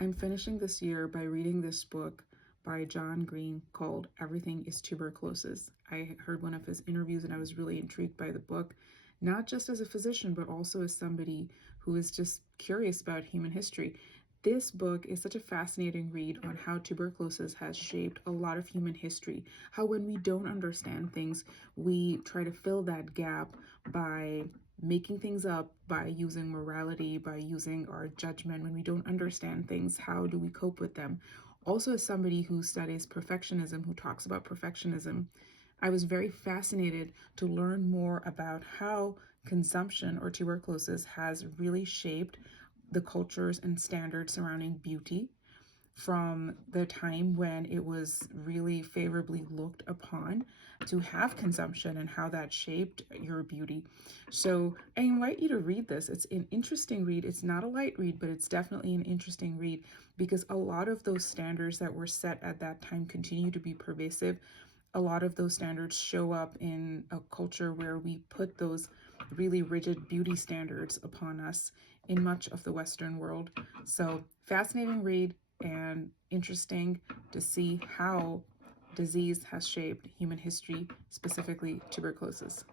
I'm finishing this year by reading this book by John Green called Everything is Tuberculosis. I heard one of his interviews and I was really intrigued by the book, not just as a physician, but also as somebody who is just curious about human history. This book is such a fascinating read on how tuberculosis has shaped a lot of human history. How when we don't understand things, we try to fill that gap by making things up, by using morality, by using our judgment. When we don't understand things, how do we cope with them? Also, as somebody who studies perfectionism, who talks about perfectionism, I was very fascinated to learn more about how consumption or tuberculosis has really shaped the cultures and standards surrounding beauty from the time when it was really favorably looked upon to have consumption and how that shaped your beauty. So I invite you to read this. It's an interesting read. It's not a light read, but it's definitely an interesting read because a lot of those standards that were set at that time continue to be pervasive. A lot of those standards show up in a culture where we put those really rigid beauty standards upon us in much of the Western world. So fascinating read and interesting to see how disease has shaped human history, specifically tuberculosis.